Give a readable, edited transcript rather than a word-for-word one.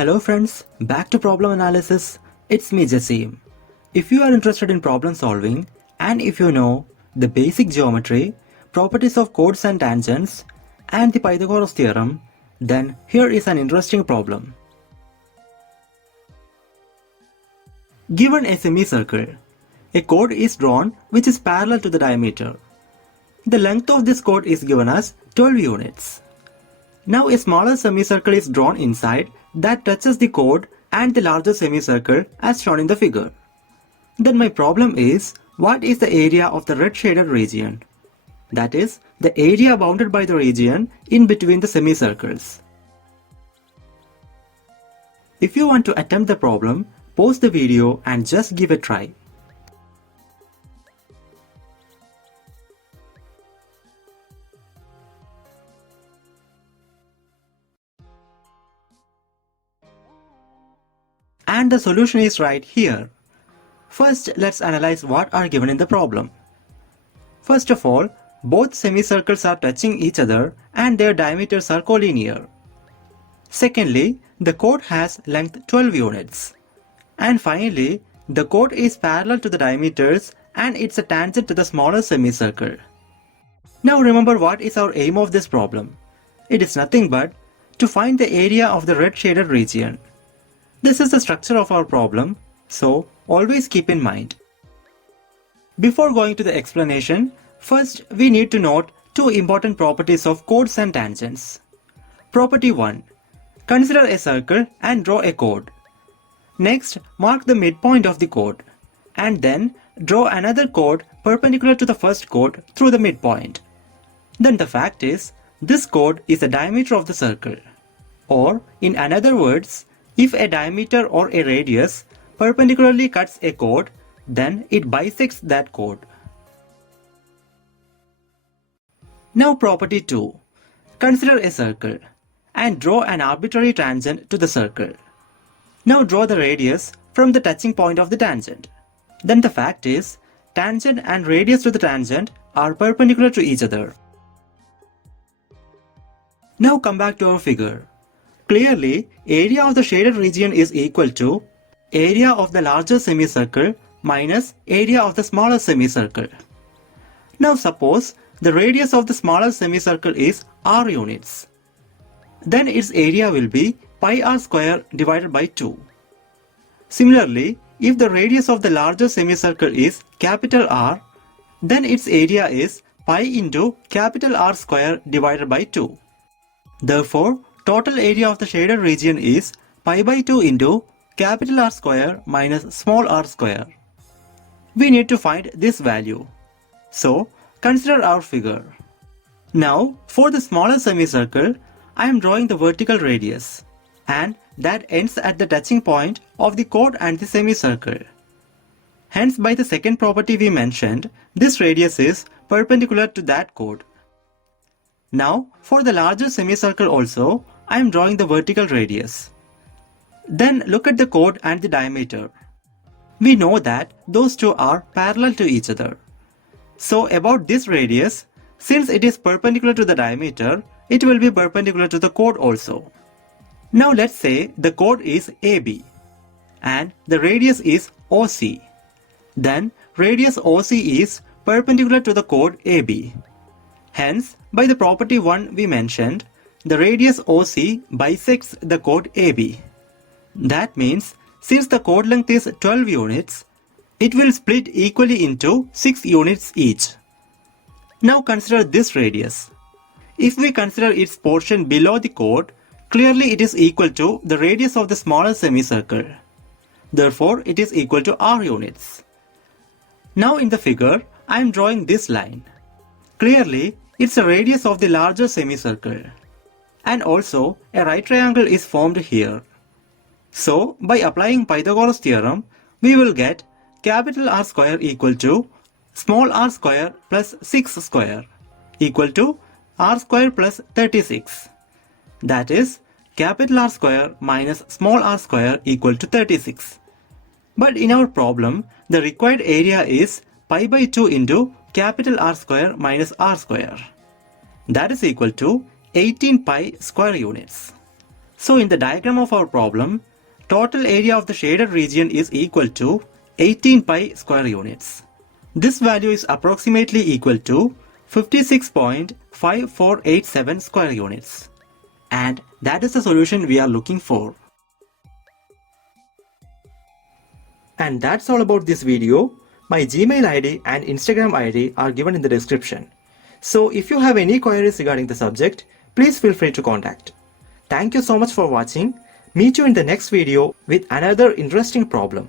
Hello friends, back to problem analysis. It's me Jassim. If you are interested in problem solving and if you know the basic geometry, properties of chords and tangents and the Pythagoras theorem, then here is an interesting problem. Given a semicircle, a chord is drawn which is parallel to the diameter. The length of this chord is given as 12 units. Now a smaller semicircle is drawn inside that touches the chord and the larger semicircle as shown in the figure. Then my problem is, what is the area of the red shaded region? That is, the area bounded by the region in between the semicircles. If you want to attempt the problem, pause the video and just give a try. And the solution is right here. First, let's analyze what are given in the problem. First of all, both semicircles are touching each other and their diameters are collinear. Secondly, the chord has length 12 units. And finally, the chord is parallel to the diameters and it's a tangent to the smaller semicircle. Now remember, what is our aim of this problem? It is nothing but to find the area of the red shaded region. This is the structure of our problem, so always keep in mind. Before going to the explanation, first we need to note two important properties of chords and tangents. Property 1. Consider a circle and draw a chord. Next, mark the midpoint of the chord, and then draw another chord perpendicular to the first chord through the midpoint. Then the fact is, this chord is the diameter of the circle. Or, in other words, if a diameter or a radius perpendicularly cuts a chord, then it bisects that chord. Now property 2. Consider a circle and draw an arbitrary tangent to the circle. Now draw the radius from the touching point of the tangent. Then the fact is, tangent and radius to the tangent are perpendicular to each other. Now come back to our figure. Clearly, area of the shaded region is equal to area of the larger semicircle minus area of the smaller semicircle. Now suppose the radius of the smaller semicircle is r units. Then its area will be pi r square divided by 2. Similarly, if the radius of the larger semicircle is capital R, then its area is pi into capital R square divided by 2. Therefore, total area of the shaded region is pi by 2 into capital R square minus small r square. We need to find this value. So, consider our figure. Now, for the smaller semicircle, I am drawing the vertical radius, and that ends at the touching point of the chord and the semicircle. Hence, by the second property we mentioned, this radius is perpendicular to that chord. Now, for the larger semicircle also, I am drawing the vertical radius. Then look at the chord and the diameter. We know that those two are parallel to each other. So about this radius, since it is perpendicular to the diameter, it will be perpendicular to the chord also. Now let's say the chord is AB and the radius is OC. Then radius OC is perpendicular to the chord AB. Hence, by the property 1 we mentioned, the radius OC bisects the chord AB. That means, since the chord length is 12 units, it will split equally into 6 units each. Now consider this radius. If we consider its portion below the chord, clearly it is equal to the radius of the smaller semicircle. Therefore, it is equal to r units. Now in the figure, I am drawing this line. Clearly, it's the radius of the larger semicircle. And also, a right triangle is formed here. So, by applying Pythagoras theorem, we will get capital R square equal to small r square plus 6 square equal to r square plus 36. That is, capital R square minus small r square equal to 36. But in our problem, the required area is pi by 2 into capital R square minus r square. That is equal to 18 pi square units. So in the diagram of our problem, total area of the shaded region is equal to 18 pi square units. This value is approximately equal to 56.5487 square units. And that is the solution we are looking for. And that's all about this video. My Gmail ID and Instagram ID are given in the description. So if you have any queries regarding the subject, please feel free to contact. Thank you so much for watching. Meet you in the next video with another interesting problem.